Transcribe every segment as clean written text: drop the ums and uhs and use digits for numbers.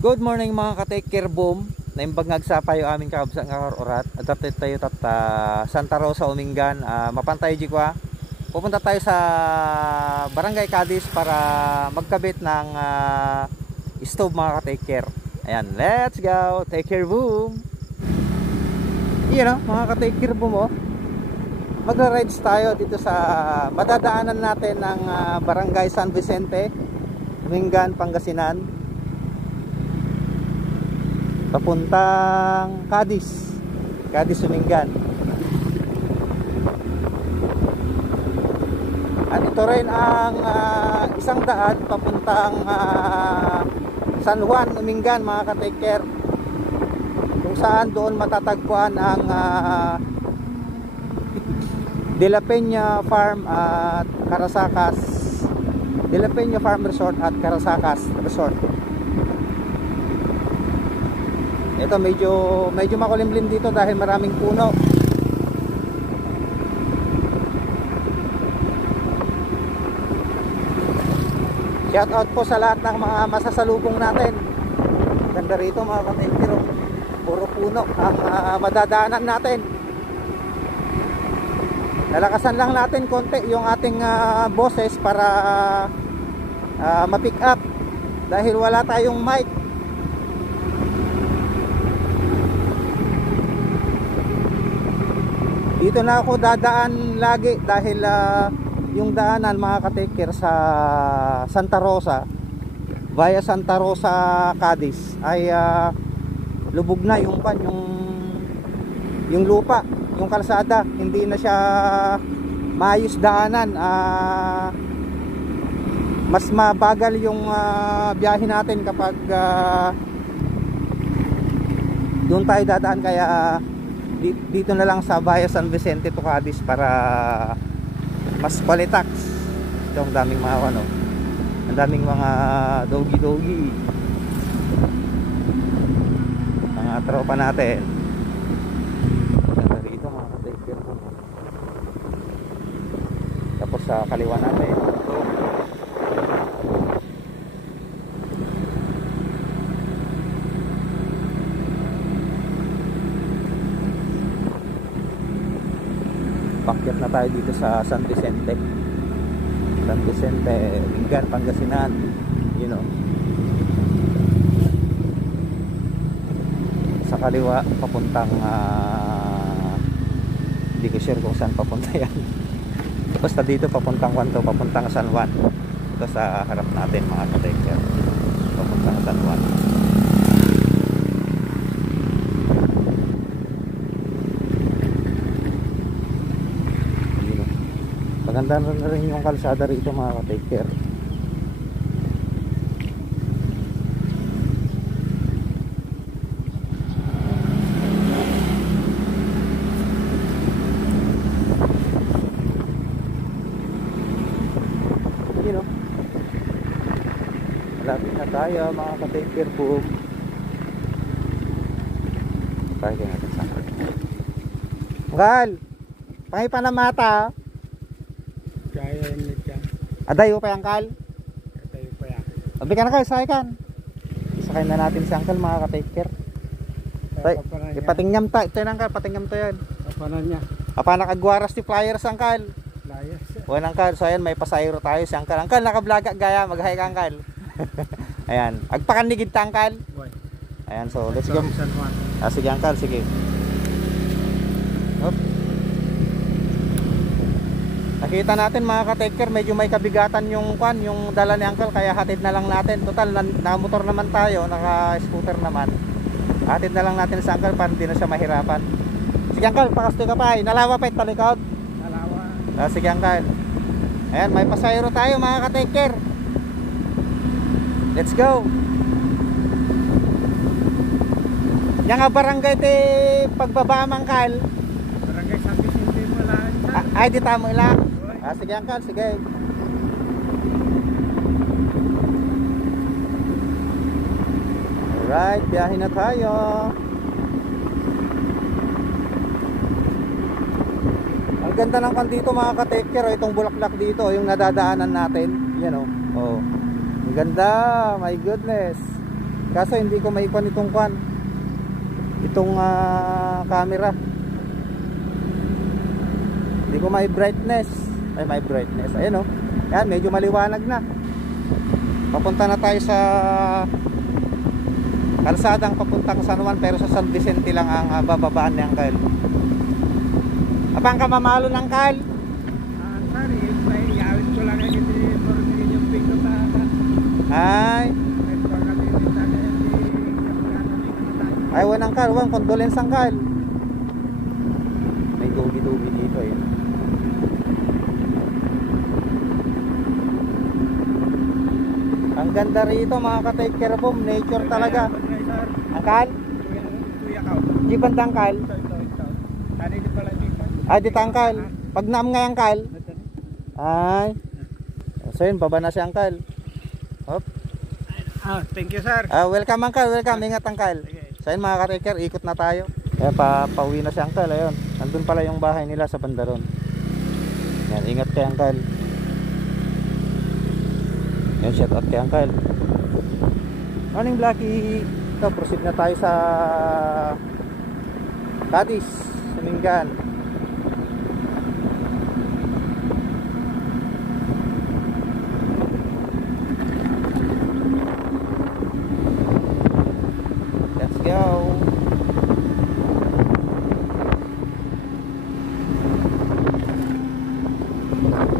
Good morning mga ka-take care boom. Naimbag ngagsapayo aming kaabsa nga orat. Adapted tayo Santa Rosa Umingan. Mapantay jikwa. Pupunta tayo sa Barangay Cadiz para magkabit ng stove mga ka-take care. Ayan, let's go. Take care boom. Iyan mga ka-take care boom oh. Magra-rides tayo dito sa madadaanan natin ng Barangay San Vicente, Umingan, Pangasinan. Papuntang Cadiz, Umingan. At ito rin ang isang daan papuntang San Juan, Umingan mga ka-take care, kung saan doon matatagpuan ang De La Peña Farm at Carasacas, De La Peña Farm Resort at Carasacas Resort. Ito medyo makulimlim dito dahil maraming puno. Shout out po sa lahat ng mga masasalubong natin. Ganda rito mga ka-take. Puro puno ang madadaanan natin. Nalakasan lang natin konti yung ating boses para ma-pick up dahil wala tayong mic. Dito na ako dadaan lagi dahil yung daanan mga ka-take care sa Santa Rosa via Santa Rosa Cadiz ay lubog na yung lupa, yung kalsada, hindi na siya maayos daanan. Mas mabagal yung biyahe natin kapag doon tayo dadaan, kaya dito na lang sa Via San Vicente to Cadiz para mas qualitax. Ito ang daming mga ang daming mga doggy mga tropa natin. Ganda rito mga ka-take care po. Tapos sa kaliwa natin pakyat na tayo dito sa San Vicente, Umingan, Pangasinan, you know. Sa kaliwa papuntang hindi ko sure kung saan papunta yan. Basta dito papuntang papuntang San Juan. Ito sa harap natin mga ka-take, papuntang San Juan. Maganda na rin yung kalsada rito mga ka-take care. You know, malapit na tayo mga ka-take care po. Tayo kayo natin sa Gal, pangipan na mata. Kaya ini kan. Adayo pa yung kal? Adayo pa yan. Sabi ka na kayo, sakay na natin si Uncle mga ka-take care. Ipatingyam ta, ito yung Uncle, patingyam to yan. Kapanan niya. Apa nakagwaras ti flyers Uncle? Layas. Well Uncle, so ayan may pasayro tayo si Uncle. Uncle, nakablaga gaya, mag-hi ka Uncle. Ayan, agpakanigid ta Uncle. Ayan, so let's go. Sige Uncle, sige. Hop. Nakita natin mga ka-take care, medyo may kabigatan yung dala ni Uncle, kaya hatid na lang natin. Total, naka-motor naman tayo, naka-scooter naman. Hatid na lang natin sa Uncle para hindi na siya mahirapan. Sige Uncle, pakastoy ka pa. Nalawa pa ito talikod. Nalawa. Sige Uncle. Ayan, may pasayro tayo mga ka-take care. Let's go. Yang barangay ti pagbaba Uncle. Barangay San Vicente mo lang. Ay, di tamo lang. Sige Uncle, sige. Alright, biyahe na tayo. Ang ganda ng dito mga ka-take care, itong bulaklak dito, yung nadadaanan natin. Yan oh. Oh. Ang ganda, my goodness. Kaso hindi ko maikuan itong kwan. Itong camera. Hindi ko may brightness. Ay, may brightness. Ayun, oh. Yan, medyo maliwanag na. Papunta na tayo sa kalsadang papuntang San Juan, pero sa San Vicente lang ang bababaan ni Uncle. Abang ka mamalo ng Uncle? Sorry, iawit ko lang ang hindi pormigin yung pinto pa. Ay. Ay, wanang Uncle, wan condolence Uncle. May dugi-dugi dito eh. Ang ganda rito mga ka-take care boom, nature talaga. Uncle? Kuya ka. Di banda Uncle? Ito. Tani di pala dito. Ay, dito Uncle. Pag naam nga Uncle. Ay. So yun, baba na si Uncle. Hop. Thank you, sir. Welcome Uncle, welcome. Ingat Uncle. So yun mga ka-take care, ikot na tayo. Kaya pauwi na si Uncle, ayun. Nandun pala yung bahay nila sa bandaron. Yan, ingat kay Uncle. Yan, shout out kay Uncle. Morning Blackie. Ito, proceed na tayo sa Cadiz, Sumingan. Let's go.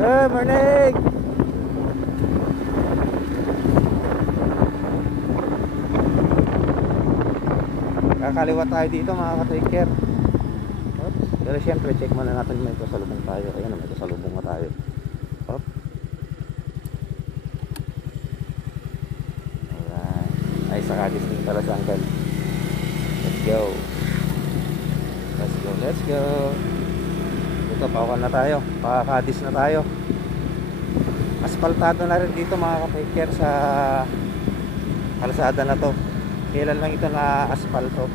Good morning. Kakaliwa tayo dito mga ka-take care. Oops. Pero syempre check muna natin may kasalubong tayo. Ayan, may kasalubong na tayo. Hop. Alright. Ay, sa Cadiz din pala sa Uncle. Let's go. Let's go, let's go. Ito, pawakan na tayo. Pa-Cadiz na tayo. Aspaltado na rin dito mga ka-take care sa kalsada na to. Kailan lang ito na asfalto.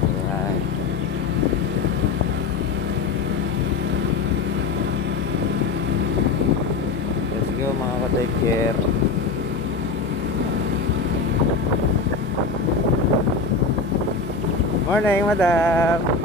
Alright. Let's go mga ka-take care. Morning madam.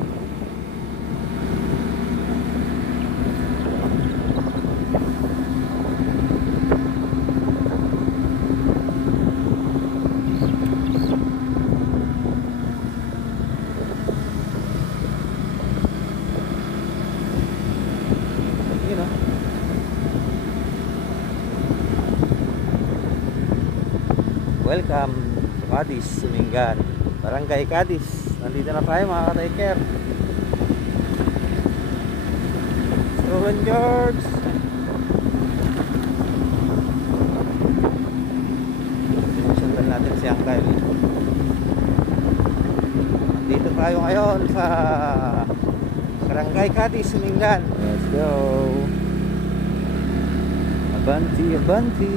Welcome to Cadiz, Sumingan, Barangay Cadiz. Nandito na tayo mga ka-take care. Strollen George. Sinusundan natin si Uncle. Nandito tayo ngayon sa Barangay Cadiz, Sumingan. Let's go. Abanti, abanti.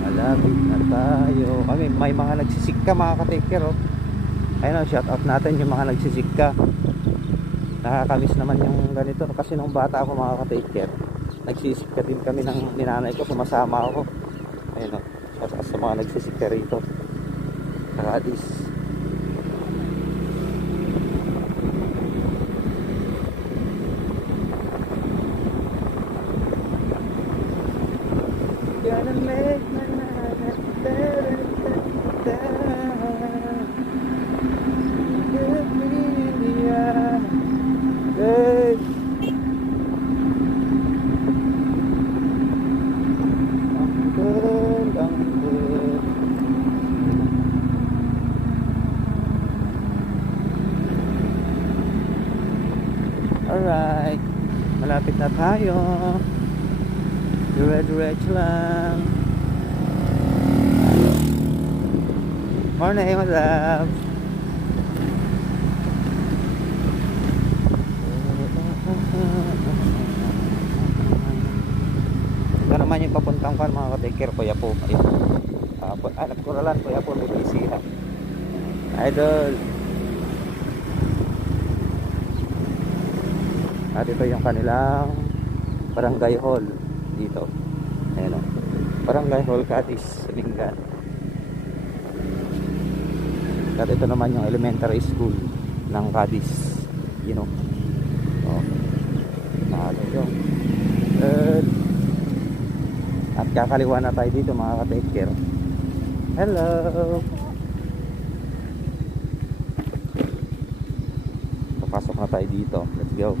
Malapit na tayo. Kami may mga nagsisikka mga ka-take care, oh. Ayun, shout out natin yung mga nagsisikka. Nakakamiss naman yung ganito kasi nung bata ako mga ka-take care, nagsisikka din kami ng ninanay ko, sumasama ako. Ayun, shout out sa mga nagsisikka rito sa Cadiz. Gonna make my life better, Look me in the eye, babe. I'm good. Alright, malapit na tayo. Diretso lang. Morning, madam. Ito naman yung papuntang kan mga ka-take care, Kuya po. Alam ko na lang, Kuya po, may busy ha. Idol. At ito yung kanilang barangay hall dito. Ayan o. Barangay Hall Cadiz, Umingan. At ito naman yung elementary school ng Cadiz. You know. Oh. Yung. At kakaliwa na tayo dito mga ka-take care. Hello. Papasok na tayo dito. Let's go.